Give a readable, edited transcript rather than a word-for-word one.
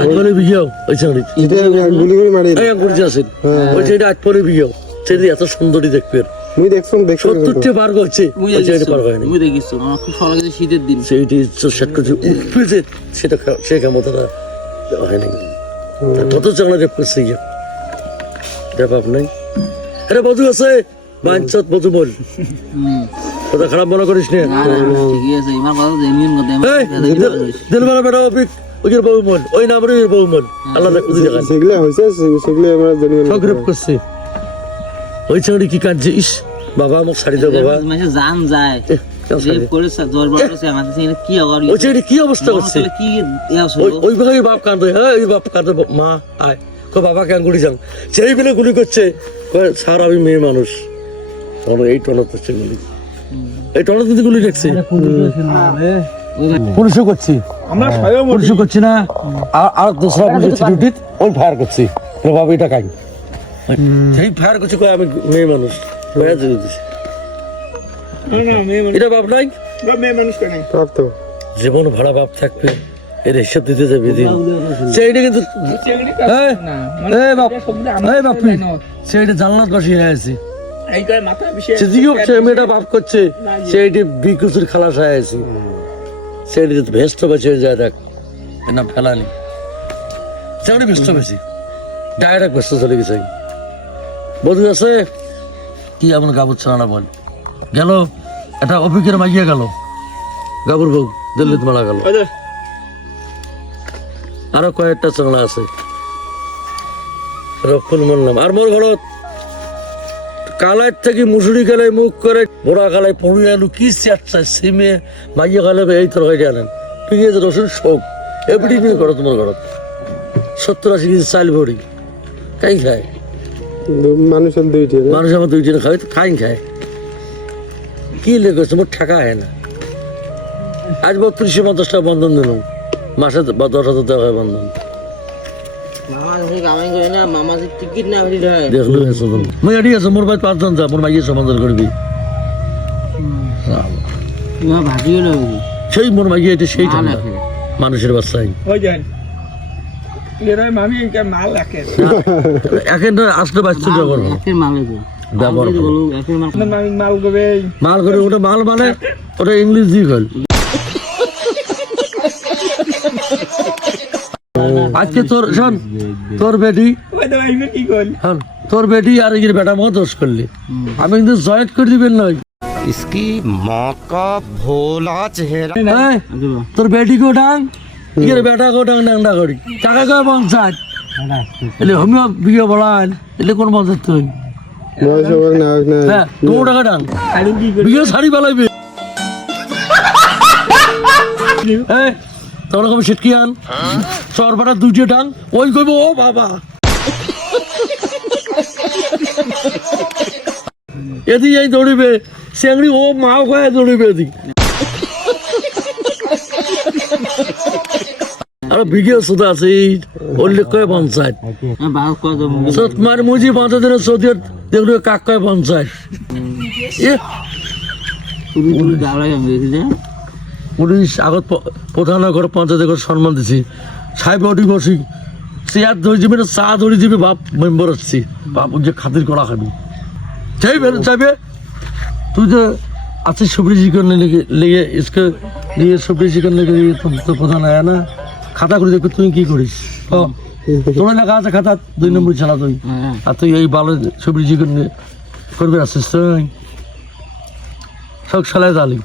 আটপরে বিঘেও ওই চাকরি ওই চাকরি আটপরে বিঘেও সেটি এত সুন্দরই দেখবে মুই দেখছম 70টি পার করছে ওই চাকরি পার হয়নি মুই দেখিছো আমার খুব ভালো লাগে শীতের দিন সেইটি সেট করছে উঠবে সেটা সে ক্ষমতাটা হয়নি কত চাকরি রেপ করছে ব্যাপার নাই আরে বধু আছে বাঞ্চত বধু বল কথা খারাপ মনে করিস না ঠিকই আছে আমার কথা জেনুইন কথা দিলবেলা বেটা অফিক ওই বহুমন ওই নামরে বহুমন আল্লাহ খুঁজে দেখান সেগুলা হইছে সেগুলা আমরা জানি না সগ্রেপ করছে ওই চাকরি কি কাটছে ইস বাবা আমার শাড়ি দাও বাবা মাসে জান যায় রেপ করেছে দরবার করেছে আমাদের সাথে কি আবার ওই চাকরি কি অবস্থা করছে কি ওই ভাবে বাপ কাঁদে হ্যাঁ ওই বাপ কাঁদে মা আয় কো বাবা কেন গুলি যাও সেই বেলে গুলি করছে স্যার আমি মেয়ে মানুষ এই টনত হচ্ছে গুলি এই টনত কিন্তু গুলি দেখছে পুলিশও করছি আমরা পুলিশও করছি না আর দোসরা পুলিশ ডিউটি ওই ফায়ার করছি বাবা এটা কাই সেই ফায়ার করছি কই আমি মেয়ে মানুষ এটা বাপ নাই মেয়ে মানুষ কেন তো জীবন ভাড়া বাপ থাকবে এর হিসাব দিতে যাবে দিন সেইটা কিন্তু সেইটা জান্নাত বাসী হয়ে আছে মেয়েটা বাপ করছে সেইটি বিকুচুর খালাস হয়ে আছে সেইটি ভেস্ট বেশি হয়ে যায় দেখ না ফেলানি সেখানে ব্যস্ত বেশি ডাইরেক্ট ব্যস্ত চলে গেছে বধু আছে কি এমন গাবুর ছাড়া বল গেল এটা অফিকের মাইয়া গেল গাবুর বউ দিল্লিতে মারা গেল আরো কয়েকটা চাংলা আছে রক্ষণ বললাম আর মোর ঘরত কালার থেকে মুসুরি কালাই মুখ করে বোড়া কালাই পড়ুই আলু কি চাচ্ছা সিমে মাইয়া কালে এই তরকারি আনেন পেঁয়াজ রসুন সব এভরি দিন করো তোমার ঘরত 70-80 কেজি চাল ভরি কাই খায় মানুষের দুইটি মানুষ আমার দুই দিন খায় তো খাই খায় কি লেগেছে মোট ঠাকা হয় না আজ 3250 টাকা বন্ধন দিলাম মাসে 10,000 টাকা বন্ধন দেখলো মই এটি আছে মোর ভাই 5 জন যা মোর মাইয়ের সমাধান করবি সেই মোর মাইয়ে এটা সেই ঠান্ডা মানুষের বাচ্চাই এখন আসলে বাচ্চা ব্যবহার মাল করে ওটা মাল মানে ওটা ইংলিশ দিয়ে গেল আজকে তোর শোন তোর বেটি তোর বেটি আর এর বেটা মত দোষ করলি আমি কিন্তু জয়েন্ট করে দিবেন নয় इसकी माँ का भोला चेहरा তোর বেটি কো ডাং এর বেটা কো ডাং ডাংডা করি টাকা কয় পঞ্চায়েত এলে হোমিও বিয়ে বলান এলে কোন পঞ্চায়েত তুই বয়স হবে না হ্যাঁ 2 টাকা ডাং বিয়ে শাড়ি বালাইবে হ্যাঁ তোর কবে সিটকি আন সরবাটা 2 ডাং ওই কইব ও বাবা এদি এই দৌড়িবে সেংড়ি ও মাও কয়ে দৌড়িবে এদি আর ভিডিও সুদা আছে উল্লেখ করে পঞ্চায়েত তোমার মুজি 5 দিনের সৌদি দেখলো কাক কয় পঞ্চায়েত পুলিশ আগত প্রধানগর পঞ্চায়েত সম্মান দিছি সাহেব অটি বসি চেয়ার ধরে যাবে চা ধরে যাবে বাপ মেম্বার আসছি বাপ যে খাতির করা খাবি সেই বেরো চাইবে তুই তো আছিস সবজি চিকেন লেগে ইসকে নিয়ে সবজি চিকেন লেগে তো প্রধান আয়া না খাতা করে দেখো তুই কি করিস ও তোমার লেখা আছে খাতা 2 নম্বর ছাড়া তুই আর তুই এই ভালো সবজি চিকেন করবে আসছিস তুই সব সালাই দালি